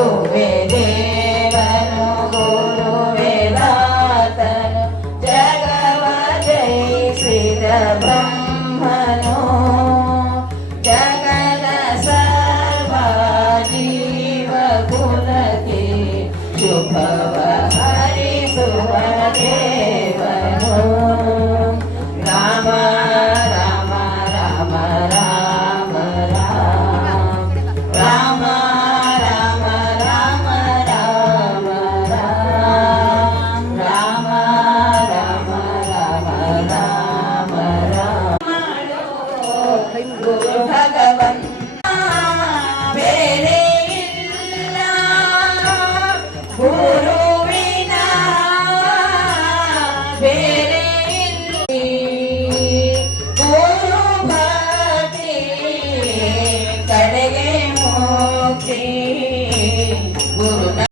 ಗುರುವೇ ದೇವನು ಗುರುವೇ ದಾತನು ಜಗವ ಜಯಿಸಿದ ಬ್ರಹ್ಮನು ಜಗದ ಸರ್ವ ಜೀವ ಕುಲಕ್ಕೆ ಶುಭವ ಹರಿಸುವ ದೇವನು ರಾಮ ರಾಮ ರಾಮ ರಾಮ ರಾಮ ರಾಮ ರಾಮ ರಾಮ ರಾಮ ರಾಮ ರಾಮ ರಾಮ ರಾಮ ರಾಮ ಗುರು ಭಗವಂತ ಬೇರೆ ಇಲ್ಲ ಗುರುವಿನ ಬೇರೆ ಗುರು ಭಕ್ತಿ ಕಡೆಗೆ ಮುಕ್ತಿ ಗುರು